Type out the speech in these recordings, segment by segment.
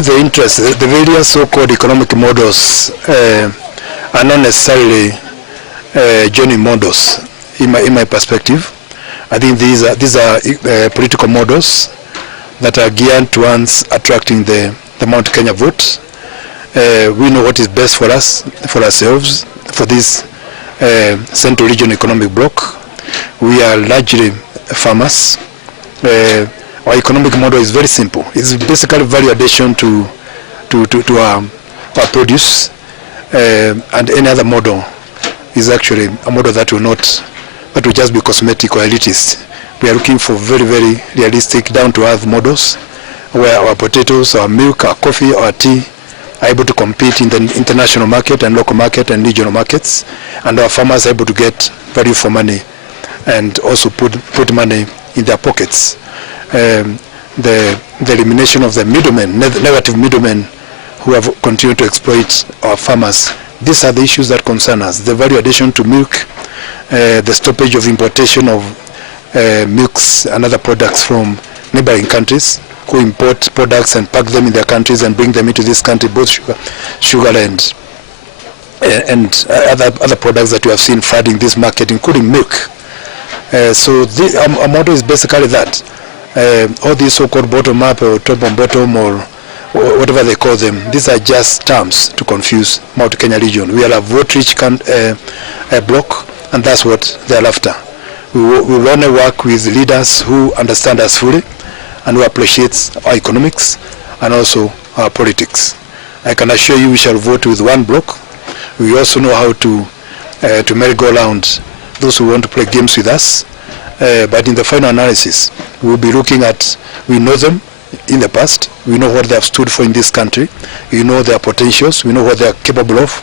believe the interest, the various so-called economic models are not necessarily genuine models. In my perspective, I think these are political models that are geared towards attracting the Mount Kenya vote. We know what is best for us, for ourselves, for this Central Region Economic Bloc. We are largely farmers. Our economic model is very simple. It's basically value addition to our produce, and any other model is actually a model that will just be cosmetic or elitist. We are looking for very, very realistic, down-to-earth models where our potatoes, our milk, our coffee, our tea are able to compete in the international market and local market and regional markets, and our farmers are able to get value for money and also put money in their pockets. The elimination of the middlemen, negative middlemen who have continued to exploit our farmers. These are the issues that concern us. The value addition to milk, the stoppage of importation of milks and other products from neighboring countries who import products and pack them in their countries and bring them into this country, both sugar and other products that we have seen flooding this market, including milk. So our model is basically that. All these so-called bottom-up or top-on-bottom or whatever they call them, these are just terms to confuse Mount Kenya region. We are a vote-rich block, and that's what they're after. We want to work with leaders who understand us fully and who appreciate our economics and also our politics. I can assure you we shall vote with one block. We also know how to merry-go-round those who want to play games with us. But in the final analysis, we'll be looking at, we know them in the past, we know what they have stood for in this country, we know their potentials, we know what they are capable of,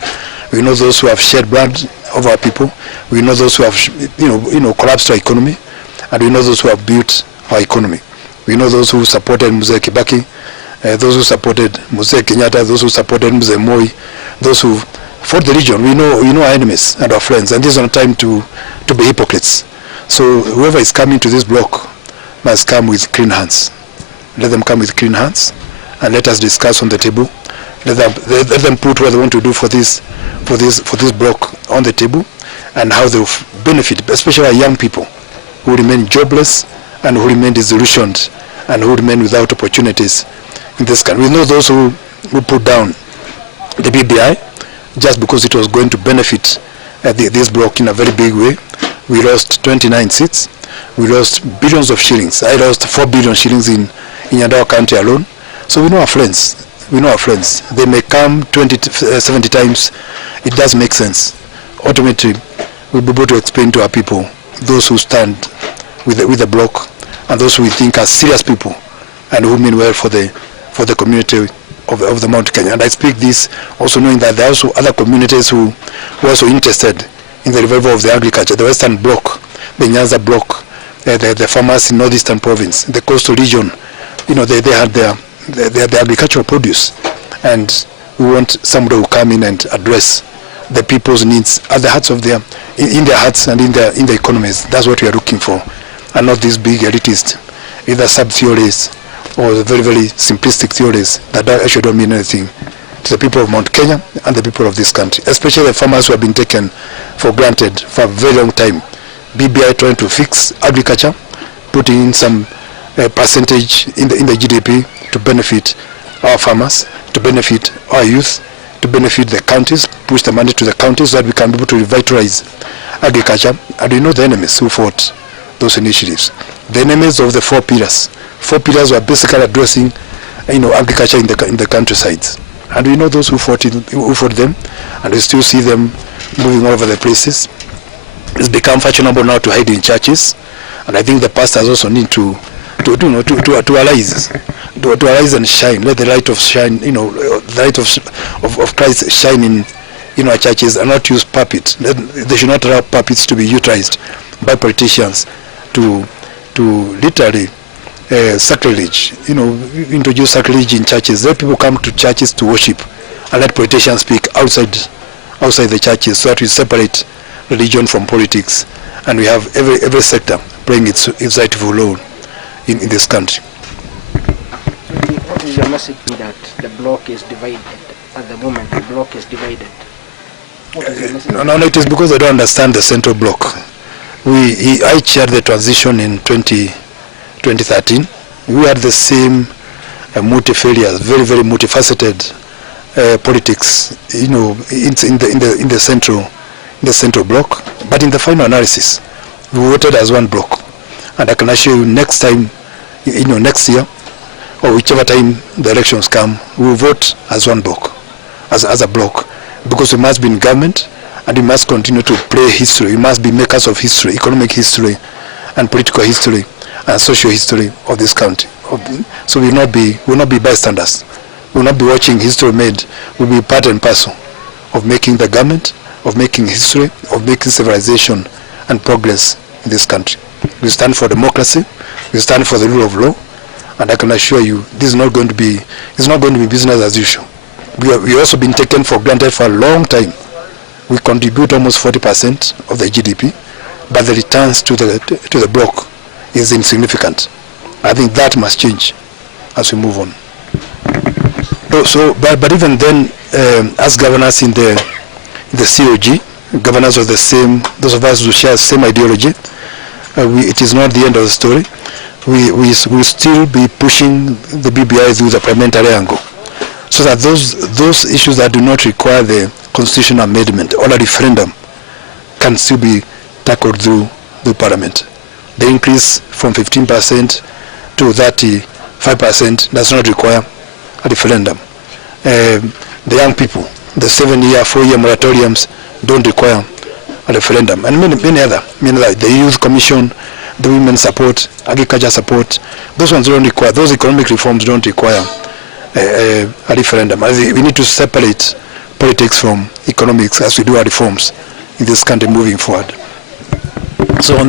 we know those who have shed blood of our people, we know those who have collapsed our economy, and we know those who have built our economy. We know those who supported Mzee Kibaki, those who supported Mzee Kenyatta, those who supported Mzee Moi, those who fought the region. We know our enemies and our friends, and this is not time to be hypocrites. So whoever is coming to this block must come with clean hands. Let them come with clean hands, and let us discuss on the table. Let them put what they want to do for this block on the table, and how they will benefit, especially our young people who remain jobless and who remain disillusioned and who remain without opportunities in this country. We know those who put down the BBI just because it was going to benefit this block in a very big way. We lost 29 seats. We lost billions of shillings. I lost 4 billion shillings in our country alone. So we know our friends. We know our friends. They may come 70 times. It does make sense. Ultimately, we'll be able to explain to our people, those who stand with the bloc and those who we think are serious people and who mean well for the community of the Mount Kenya. And I speak this also knowing that there are also other communities who are also interested in the revival of the agriculture. The Western Bloc, the Nyanza Bloc, the farmers in Northeastern Province, the coastal region, they had their agricultural produce, and we want somebody who come in and address the people's needs at the hearts of in their hearts and in their economies. That's what we are looking for, and not these big elitist, either sub-theories or very, very simplistic theories that actually don't mean anything to the people of Mount Kenya and the people of this country, especially the farmers who have been taken for granted for a very long time. BBI trying to fix agriculture, putting in some percentage in the GDP to benefit our farmers, to benefit our youth, to benefit the counties, push the money to the counties so that we can be able to revitalize agriculture. And we know the enemies who fought those initiatives. The enemies of the 4 pillars. 4 pillars were basically addressing agriculture in the countrysides. And we know those who fought them, and we still see them moving all over the places. It's become fashionable now to hide in churches, and I think the pastors also need to arise and shine. Let the light of shine, the light of Christ shine in our churches, and not use puppets. They should not allow puppets to be utilized by politicians to literally sacrilege. Introduce sacrilege in churches. Let people come to churches to worship, and let politicians speak outside the churches, so that we separate religion from politics, and we have every sector playing its rightful role in this country. your message that the bloc is divided? At the moment, the bloc is divided. What is your message? No, it is because they don't understand the central bloc. I chaired the transition in 2013. We had the same multi-failures, very, very multifaceted politics, in the central bloc. But in the final analysis, we voted as one bloc. And I can assure you, next time, next year, or whichever time the elections come, we will vote as one bloc, as a bloc, because we must be in government, and we must continue to play history. We must be makers of history, economic history, and political history, and social history of this country. So we will not be bystanders. We will not be watching history made. We will be part and parcel of making the government, of making history, of making civilization and progress in this country. We stand for democracy. We stand for the rule of law, and I can assure you, this is not going to be. It's not going to be business as usual. We also been taken for granted for a long time. We contribute almost 40% of the GDP, but the returns to the bloc is insignificant. I think that must change as we move on. But even then, as governors in the COG, governors of the same, those of us who share the same ideology, it is not the end of the story. We will still be pushing the BBI through the parliamentary angle, so that those issues that do not require the constitutional amendment or a referendum can still be tackled through the parliament. The increase from 15% to 35% does not require a referendum. The young people, the 7-year, 4-year moratoriums don't require a referendum, and many other, the youth commission, the women support, agriculture support, those ones don't require, those economic reforms don't require a referendum. We need to separate politics from economics as we do our reforms in this country moving forward. So on